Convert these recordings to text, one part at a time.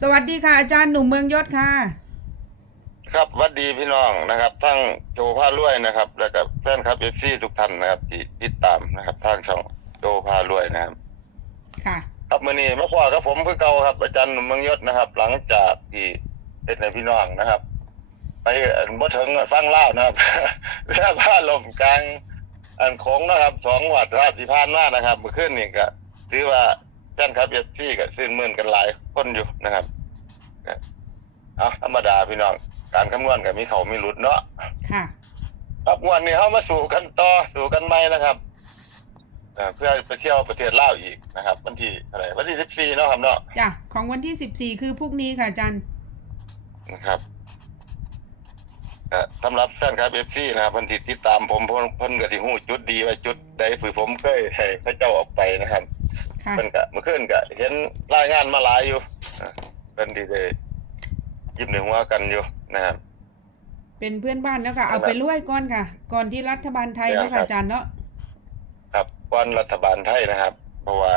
สวัสดีค่ะอาจารย์หนุ่มเมืองยศค่ะ ครับหวัดดีพี่น้องนะครับ ทั้งโจพารวยนะครับ แล้วก็แฟนคลับเอฟซีทุกท่านนะครับ ที่ติดตามนะครับทางช่องโจพารวยนะครับ ค่ะ ครับมื้อนี้มาพอกับผมคือเก่าครับ อาจารย์หนุ่มเมืองยศนะครับ หลังจากที่เป็นในพี่น้องนะครับ ไปบ่ถึงฟังเล่าวนะครับ แล้วพาลมกลางอันโค้งนะครับสองวัดราชที่ผ่านมานะครับเมื่อคืนนี่ก็ถือว่า แฟนคลับเอฟซีก็ซื่นมื่นกันหลายคนอยู่นะครับก็เอาธรรมดาพี่น้อง การคำนวณก็มีเขามีหลุดเนาะค่ะครับวันนี้เขามาสู่กันต่อสู่กันใหม่นะครับเอ่อเพื่อไปเที่ยวประเทศลาวอีกนะครับ วันที่อะไรวันที่สิบสี่เนาะครับเนาะจ้ะของวันที่สิบสี่คือพรุ่งนี้ค่ะอาจารย์นะครับเอ่อสำหรับแฟนคลับเอฟซีนะครับเพิ่นที่ติดตามผมเพิ่นเพิ่นก็สิฮู้จุดดีไว้จุดใดที่ผมเคยให้พระเจ้าออกไปนะครับ ค่ะ เพิ่นก็เมื่อคืนก็เห็นรายงานมาหลายอยู่อะเพิ่นที่ได้ยิ้มในหัวกันอยู่นะครับ เป็นเพื่อนบ้านแล้วค่ะ เอาไปรวยก่อนค่ะ ก่อนที่รัฐบาลไทยครัเนาะบค่ะอาจารย์เนาะ ครับก้อนรัฐบาลไทยนะครับ เพราะว่า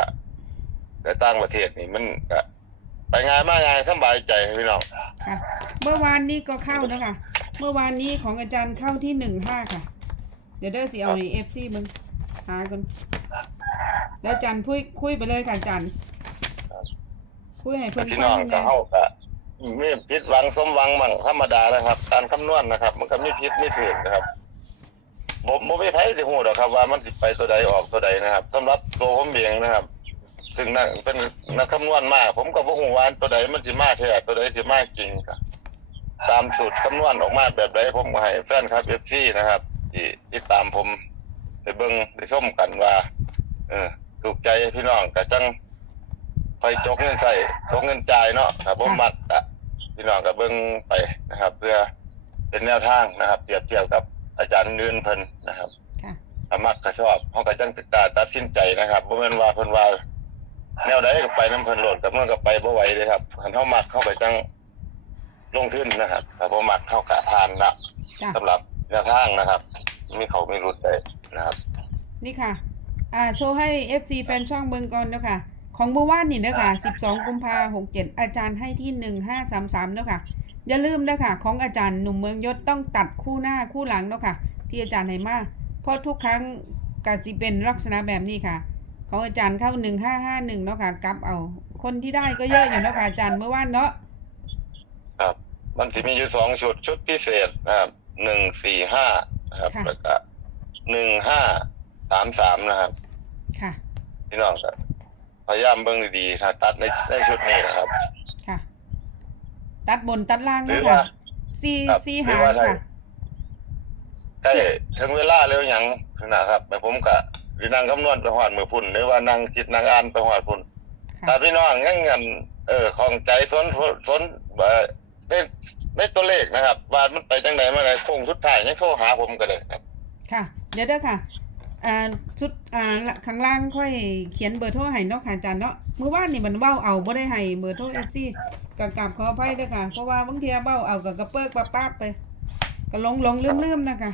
แต่ต่างประเทศนี่มันก็ไปง่ายมากง่ายสำบายใจพี่น้องค่ะ เมื่อวานนี้ก็เข้านะคะ เมื่อวานนี้ของอาจารย์เข้าที่หนึ่งห้าค่ะ เดี๋ยวเด้อสิเอาในเอฟซีมึงหากัน แล้วอาจารย์คุยคุยไปเลยค่ะอาจารย์คุยให้เพื่อนพี่ฟัน้องงก็นะ เฮาก็มีผิดหวังสมหวังมั่งธรรมดานะครับ การคำนวณนะครับ มันก็มีผิดมีถูกนะครับผมบ่มีไผสิฮู้ดอกครับ ว่ามันสิไปตัวใดออกตัวใดนะครับสำหรับตัวผมเองนะครับถึงนักเป็นนักคำนวณมาก ผมก็บ่ฮู้ว่าตัวใดมันสิมาแท้ตัวใดสิมาจริงก็ตามสูตรคำนวณออกมาแบบใดผมก็ให้แฟนครับ FC นะครับที่ติดตามผมได้เบิ่งได้ชมกันว่า เออ ถูกใจพี่น้องก็จังไปจกเงินใส่จกเงินจ่ายเนาะครับผมมักอะพี่น้องก็เบิ่งไปนะครับ เพื่อเป็นแนวทางนะครับเปรียบเทียบกับอาจารย์นื่นเพิ่นนะครับค่ะ ถ้ามักก็ชอบเฮาก็จังติดตาตัดสินใจนะครับบ่แม่นว่าเพิ่นว่า แนวใดก็ไปนํเพิ่นโลดก็มันก็ไปบ่ไหวเลยครับคันเฮามักเฮาก็จังลงทุนนะครับถ้าบ่มักเฮาก็ผ่านละจ้ะ สำหรับแนวทางนะครับ มีเขามีรุดได้นะครับ นี่ค่ะ อ่าโชว์ให้ FC แฟนช่องเบิงก่อนเนาะค่ะ ของเมื่อวานนี่เนาะค่ะ12 กุมภาหกเจ็ดอาจารย์ให้ที่ 1533เนาะค่ะ อย่าลืมเนาะค่ะ ของอาจารย์หนุ่มเมืองยศต้องตัดคู่หน้าคู่หลังเนาะค่ะ ที่อาจารย์ให้มาเพราะทุกครั้งกาสิเป็นลักษณะแบบนี้ค่ะ ของอาจารย์เข้า 1551เนาะค่ะกลับเอา คนที่ได้ก็เยอะอยู่เนาะค่ะอาจารย์เมื่อวานเนาะครับ มันจะมีอยู่สองชุดชุดพิเศษนะครับหนึ่งสี่ห้านะครับค่ะ แล้วก็หนึ่งห้า สามสามนะครับ ค่ะ พี่น้องก็พยายามเบิ่งดีๆถ้าตัดในในชุดนี้นะครับ ค่ะ ตัดบนตัดล่างถืเนาะอว่าค่ะสี่ครับสี่ถืหาองว่าได้ค่ะ ใกล้ถึงเวลาแล้วหยังนะครับแต่ผมก็หรือนั่งคำนวณไปหอดมือพุ่นหรือว่านั่งจิตนั่งอ่านไปหอดพุ่นค่ะถ้าพี่น้องงั้นงันเออของใจสนสนเอ่อในในตัวเลขนะครับ ว่ามันไปจังไหนมาไหนโค้งสุดท้ายยังโทรหาผมก็เลยครับ ค่ะ เดี๋ยวเด้อค่ะ อ่าชุดอ่าข้างล่างค่อยเขียนเบอร์โทรให้เนาะค่ะอาจารย์เนาะเมื่อวานนี่มันเว้าเอาบ่ได้ให้เบอร์โทร FC ก็กราบขออภัยเด้อค่ะ เพราะว่าบางเทีเว้าเอาก็กระเปิกปะป๊าบไปก็หลงหลงลืมลืมๆนะคะ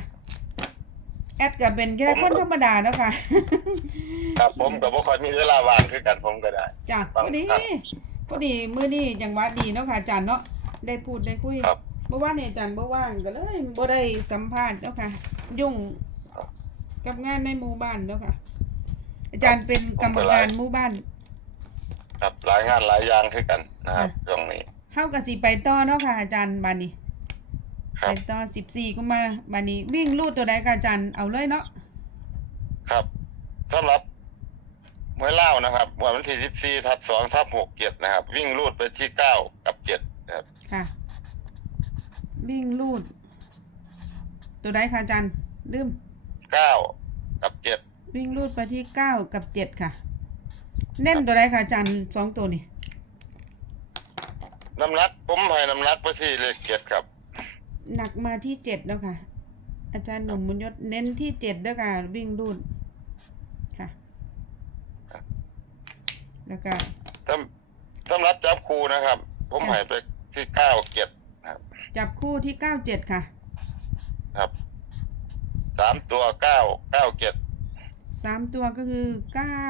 แอดก็เป็นแค่คนธรรมดาเนาะค่ะครับผมก็บ่ค่อยมีเวลาว่างคือกันผมก็ได้จ้ะครับพอดีพอดีมื้อนี้จังหวะดีเนาะค่ะอาจารย์เนาะได้พูดได้คุยครับเมื่อวานนี้อาจารย์บ่ว่างก็เลยบ่ได้สัมภาษณ์เนาะค่ะ ยุ่ง กับงานในหมู่บ้านเนาะค่ะ อาจารย์เป็นกรรมการหมู่บ้าน ครับหลายงานหลายอย่างคือกันนะครับค่ะช่วงนี้เฮาก็สิไปต่อเนาะค่ะ อาจารย์บัดนี้คไปรับต่อ14กุมภาบัดนี้วิ่งลู่ตัวใดก็อาจารย์เอาเลยเนาะครับสำหรับมวยเล่านะครับวันที่14ทับ2ทับ6เกียรตินะครับ วิ่งลูดไปที่9กับ7นะครับค่ะ วิ่งลูด ตัวใดค่ะอาจารย์ลืม9กั บ7วิ่งรูดไปที่เก้ากับเจ็ดค่ะ เน้นตัวใดค่ะอาจารย์สองตัวนี่น้ำหนักผมให้น้ำหนักไปที่เลขเกียรติครับ หนักมาที่เจ็ดแล้วค่ะ อาจารย์หนุ่มบุญยศเน้นที่เจ็ดด้วยค่ะ วิ่งรูดค่ะ แล้วก็สำสำหรับจับคู่นะครับ ผมให้ไปที่9เกียรตินะครับ จับคู่ที่เก้าเจ็ดค่ะ ครับ สามตัว9 9เกียรติสามตัวก็คือเก้า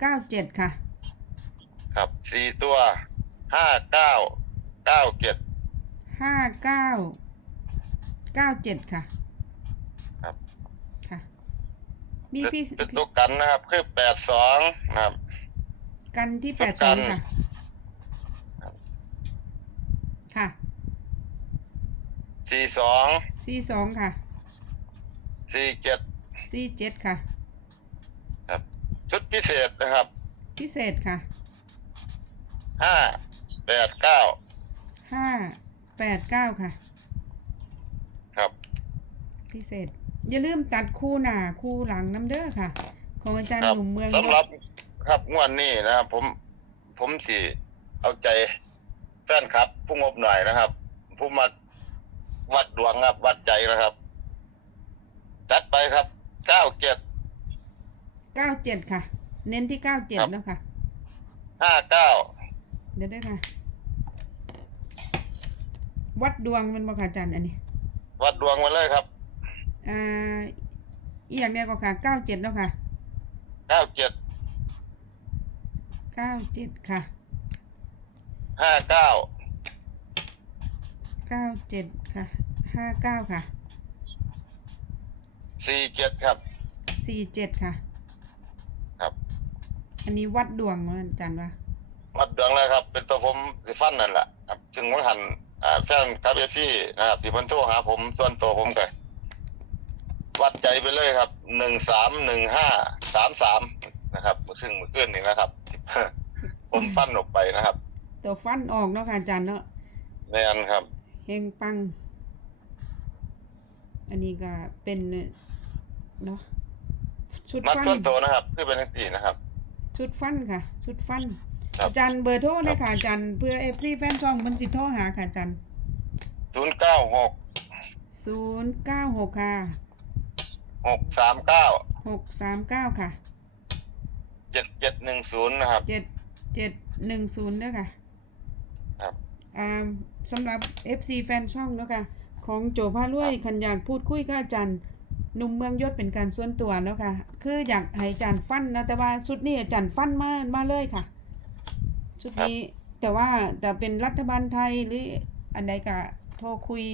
เก้าเจ็ดค่ะ ครับสี่ตัวห้าเก้าเก้าเจ็ดห้าเก้าเก้าเจ็ดค่ะ ครับ ค่ะ มีพี่เป็นตัวกันนะครับ คือแปดสองนะครับ กันที่ตัแปวดกัสองนค่ะ ค่ะสี่สองสี่สองค่ะ สี่เจ็ดสี่เจ็ดค่ะ ชุดพิเศษนะครับพิเศษค่ะห้าแปดเก้าห้าแปดเก้าค่ะ ครับ พิเศษ อย่าลืมตัดคู่หน้าคู่หลังน้ำเด้อค่ะ ของอาจารย์ครับหนุ่มเมืองสำหรับครับงวดนี้นะครับ ผมผมสิเอาใจแฟนครับ ผู้งบหน่อยนะครับ ผู้มาวัดดวงครับวัดใจนะครับ จัดไปครับเก้าเจ็ดเก้าเจ็ดค่ะ เน้นที่เก้าเจ็ดครับแล้วค่ะ ห้าเก้าเดี๋ยวด้วยค่ะ วัดดวงมันบ่ค่ะอาจารย์อันนี้ วัดดวงมาเลยครับอ่าอีกอย่างเดียวก็ค่ะเก้าเจ็ดแล้วค่ะเก้าเจ็ดเก้าเจ็ดค่ะห้าเก้าเก้าเจ็ดค่ะห้าเก้าค่ะ สี่เจ็ดครับ สี่เจ็ดค่ะ ครับ อันนี้วัดดวงว่าอาจารย์ว่าวัดดวงเลยครับ เป็นตัวผมสิฟันนั่นแหละครับจึงว่าหันอ่าแฟนครับเอซี่นะครับที่เพันโทรหาผมส่วนตัวผมก็วัดใจไปเลยครับหนึ่งสามหนึ่งห้าสามสามนะครับ ซึ่งเมื่อคืนนี้นะครับ ผมฟันออกไปนะครับ ตัวฟันออกเนาะค่ะอาจารย์เนาะแน่นครับ เฮงปัง อันนี้ก็เป็นเนาะชุดมักฟันส่วนตัวนะครับคือเป็นสีนะครับ ชุดฟันค่ะ ชุดฟันครับ อาจารย์เบอร์โทรเลยค่ะอาจารย์เพื่อเอฟซีแฟนช่องมันสิโทรหาค่ะอาจารย์ศูนย์เก้าหกศูนย์เก้าหกค่ะหกสามเก้าหกสามเก้าค่ะเจ็ดเจ็ดหนึ่งศูนย์นะครับ เจ็ดเจ็ดหนึ่งศูนย์ด้วยค่ะครับ อ่าสำหรับ FC แฟนช่องเนาะค่ะ ของโจพารวยคันอยากพูดคุยกับอาจารย์หนุ่มเมืองยศเป็นการส่วนตัวเนาะค่ะ คืออยากให้อาจารย์ฟันนะแต่ว่าชุดนี้อาจารย์ฟันมามาเลยค่ะชุดนี้แต่ว่าจะเป็นรัฐบาลไทยหรืออันใดก็โทรคุย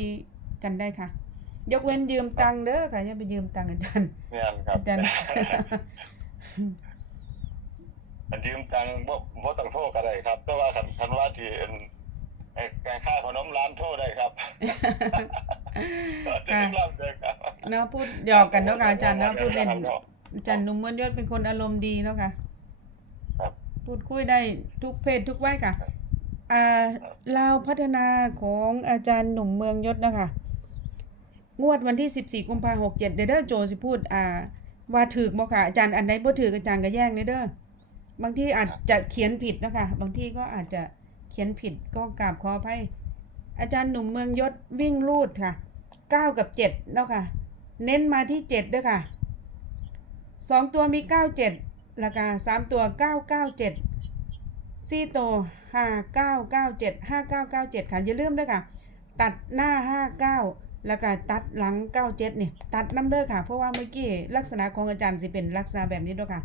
กันได้ค่ะ ยกเว้นยืมตังค์เด้อค่ะอย่าไปยืมตังค์อาจารย์แน่นครับอาจารย์อันยืมตังค์บ่บ่ต้องโทษก็ได้ครับ แต่ว่าคันคันว่าที่อันไอ้ การค่าขนมร้านโทษได้ครับค่ะรับได้ครับเนาะพูดหยอกกันเนาะค่ะอาจารย์เนาะพูดเล่นอาจารย์หนุ่มเมืองยศเป็นคนอารมณ์ดีเนาะค่ะครับพูดคุยได้ทุกเพศทุกวัยค่ะอ่าลาวพัฒนาของอาจารย์หนุ่มเมืองยศนะคะงวดวันที่ 14 กุมภาพันธ์67เดยวเด้อโจสิพูดอ่า ว่าถือบ่ค่ะอาจารย์อันใดบ่ถืออาจารย์ก็แย่งเด้อเด้อบางที่อาจจะเขียนผิดนะคะ บางที่ก็อาจจะ เขียนผิดก็กราบขออภัยอาจารย์หนุ่มเมืองยศวิ่งลูดค่ะ 9 กับ7เนาะค่ะ เน้นมาที่7เด้อค่ะสองตัวมี 97แล้วก็สามตัว 997สี่ตัว5997 5997 ค่ะ อย่าลืมด้วยค่ะ ตัดหน้า 59 แล้วก็ตัดหลัง 97เนี่ยตัดน้ำเด้อค่ะ เพราะว่าเมื่อกี้ลักษณะของอาจารย์สิเป็นลักษณะแบบนี้ด้วยค่ะ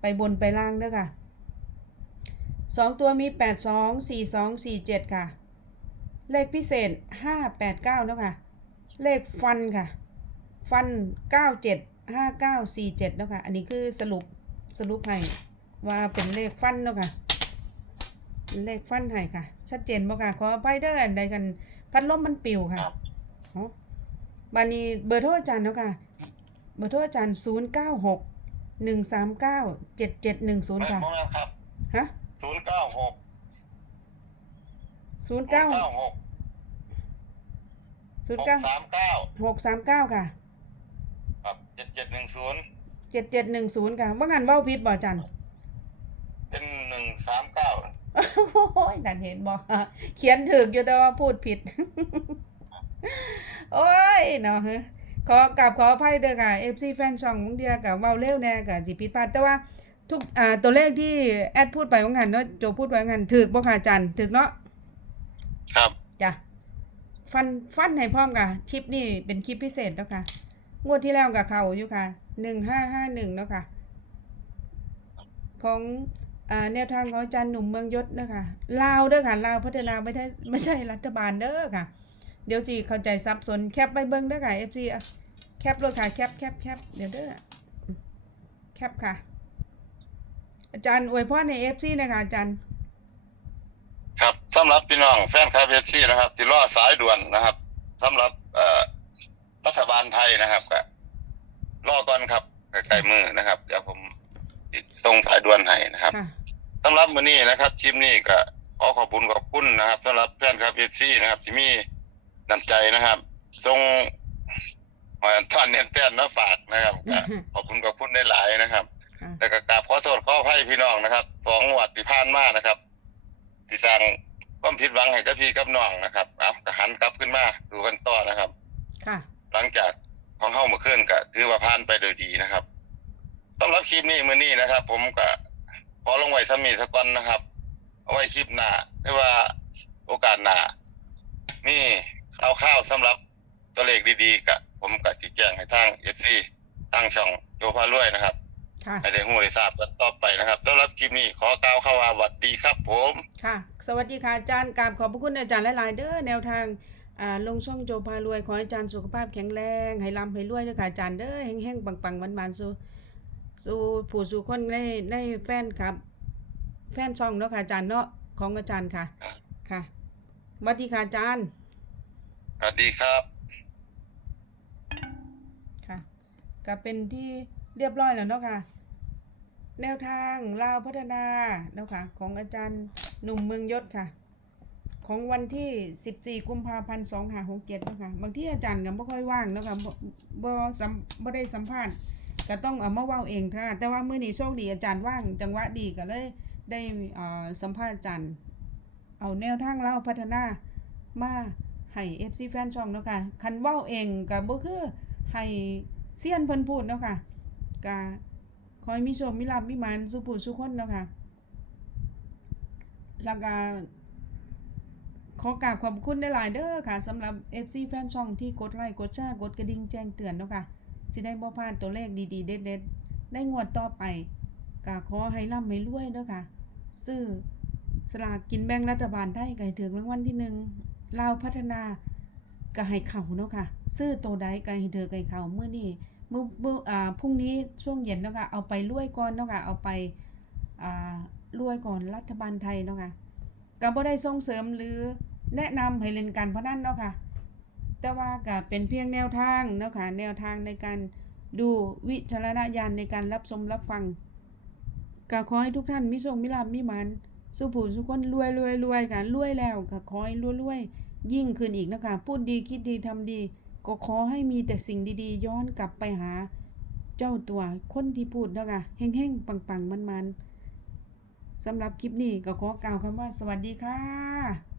ไปบนไปล่างเด้อค่ะ สองตัวมี 82 42 47 ค่ะ เลขพิเศษ 589เนาะค่ะ เลขฟันค่ะ ฟัน 97 5947เนาะค่ะ อันนี้คือสรุปสรุปให้ว่าเป็นเลขฟันเนาะค่ะเลขฟันให้ค่ะ ชัดเจนบ่ค่ะ ขออภัยเด้ออันใดกัน พัดลมมันปิวค่ะครับอ๋อบันนี้เบอร์โทรอาจารย์เนาะค่ะ เบอร์โทรอาจารย์ 096 139 7710 ค่ะบ่แม่นครับฮะศูนย์เก้าหก09เก้าหกหก09สามเก้า639ค่ะ ครับเจ็ดเจ็ดหนึ่งศูนย์7710ค่ะว่างันเว้าผิดบ่อาจารย์เป็นหนึ่งสามเก้าโอ้ยนั่นเห็นบอกเขียนถึกอยู่แต่ว่าพูดผิด โอ้ยเนาะขอกลับขออภัยเด้อค่ะ FC แฟนช่องบางเดียกับเว้าเร็วแน่กับสิผิดพลาดแต่ว่า ทุกอ่าตัวเลขที่แอดพูดไปว่างั้นเนาะโจพูดไปว่างั้นถึกบ่ค่ะอาจารย์ถึกเนาะครับจ้ะฟันฟันให้พร้อมค่ะ คลิปนี้เป็นคลิปพิเศษแล้วค่ะ งวดที่แล้วกับเขาอยู่ค่ะ1551เนาะค่ะ ของอ่าแนวทางของอาจารย์หนุ่มเมืองยศนะคะลาวเด้อค่ะลาวพัฒนาไม่ได้ไม่ใช่รัฐบาลเด้อค่ะ เดี๋ยวสิเข้าใจสับสนแคปไปเบิ่งเด้อค่ะ FC อะแคปเลยค่ะแคปแคปแคปเดี๋ยวเด้อแคปค่ะ อาจารย์อวยพรใน FC นะคะอาจารย์ ครับสำหรับพี่น้องแฟนคลับเอซีนะครับที่รอสายด่วนนะครับสำหรับเอ่อรัฐบาลไทยนะครับก็รอก่อนครับใกล้ๆมือนะครับเดี๋ยวผมสิส่งสายด่วนให้นะครับ ค่ะ สำหรับมื้อนี้นะครับคลิปนี้ก็ขอขอบคุณขอบคุณนะครับสำหรับแฟนคลับเอซีนะครับที่มีน้ำใจนะครับส่งหอยท่อนเนียนเต้นมาฝากนะครับก็ ขอบคุณขอบคุณได้หลายๆนะครับค่ะ แล้วก็กราบขอโทษขออภัยพี่น้องนะครับสองงวดที่ผ่านมานะครับที่สร้างความผิดหวังให้กับพี่กับน้องนะครับเอากระหันกลับขึ้นมาสู่กันต่อนะครับ ค่ะ หลังจากของเข้าเมื่อคืนก็ถือว่าผ่านไปโดยดีนะครับสำหรับคลิปนี้มื้อนี้นะครับ ผมก็ขอลงไว้สมีสักวันนะครับ เอาไว้คลิปหน้าหรือว่าโอกาสหน้านี่ข่าวๆสำหรับตัวเลขดีๆกับผมก็สิแจ้งให้ทาง FC ทางช่องโยพารวยนะครับ ค่ะให้ได้หูได้ทราบกันต่อไปนะครับสำหรับคลิปนี้ขอกล่าวคำว่าสวัสดีครับผม ค่ะ สวัสดีค่ะอาจารย์กราบขอบพระคุณอาจารย์หลายๆเด้อแนวทางอ่าลงช่องโจพารวยขอให้อาจารย์สุขภาพแข็งแรงให้ร่ำให้รวยเด้อค่ะอาจารย์เด้อแห้งๆปังๆมันๆสู่สู่ผู้สู่คนในในแฟนครับ แฟนช่องเนาะค่ะอาจารย์เนาะของอาจารย์ค่ะ ค่ะสวัสดีค่ะอาจารย์ สวัสดีครับ ค่ะ ก็เป็นที่เรียบร้อยแล้วเนาะค่ะ แนวทางลาวพัฒนานะค่ะของอาจารย์หนุ่มเมืองยศค่ะ ของวันที่ 14 กุมภาพันธ์2567เนะคะบางที่อาจารย์ก็บ่ค่อยว่างนะคะบ่บ่สัมบ่ได้สัมภาษณ์ก็ต้องเอามาเว้าเองค่ะแต่ว่าเมื้อนี้โชคดีอาจารย์ว่าง จังหวะดีก็เลยได้สัมภาษณ์อาจารย์ เอาแนวทางลาวพัฒนามาให้ FC แฟนช่องเนาะค่ะคันเว้าเองก็บ่คือให้เซียนเพิ่นพูดเนาะค่ะก็ ขอให้มีโชคมีลาภมีมานสุผู้สุคนเนาะค่ะแล้วก็ขอกราบขอบคุณได้หลายเด้อค่ะสำหรับ FC แฟนช่องที่กดไลค์กดแชร์กดกระดิ่งแจ้งเตือนเนาะค่ะสิได้บ่พลาดตัวเลขดีๆ เด็ดๆ ได้งวดต่อไปก็ขอให้ร่ำให้รวยเด้อค่ะ ซื้อสลากกินแบ่งรัฐบาลได้ก็ถึงรางวัลที่หนึ่งเลาพัฒนาก็ให้เขาเนาะค่ะ ซื้อตัวใดก็ให้เธอก็ให้เข้ามื้อนี้ มื้อมื้ออ่าพรุ่งนี้ช่วงเย็นเนาะค่ะเอาไปรวยก่อนเนาะค่ะเอาไปอ่ารวยก่อนรัฐบาลไทยเนาะค่ะก็บ่ได้ส่งเสริมหรือแนะนำให้เล่นการพนันเนาะค่ะแต่ว่าก็เป็นเพียงแนวทางเนาะค่ะแนวทางในการดูวิจารณญาณในการรับชมรับฟังก็ขอให้ทุกท่านมีโชคมีลาภมีมันสุผู้สุคนรวยรวยรวยค่ะรวยแล้วก็ขอให้รวยรวยยิ่งขึ้นอีกนะคะพูดดีคิดดีทำดี ก็ขอให้มีแต่สิ่งดีๆ ย้อนกลับไปหา เจ้าตัวคนที่พูดแล้วค่ะเฮงๆ ปังๆ มันๆสำหรับคลิปนี้ก็ขอกล่าวคำว่าสวัสดีค่ะ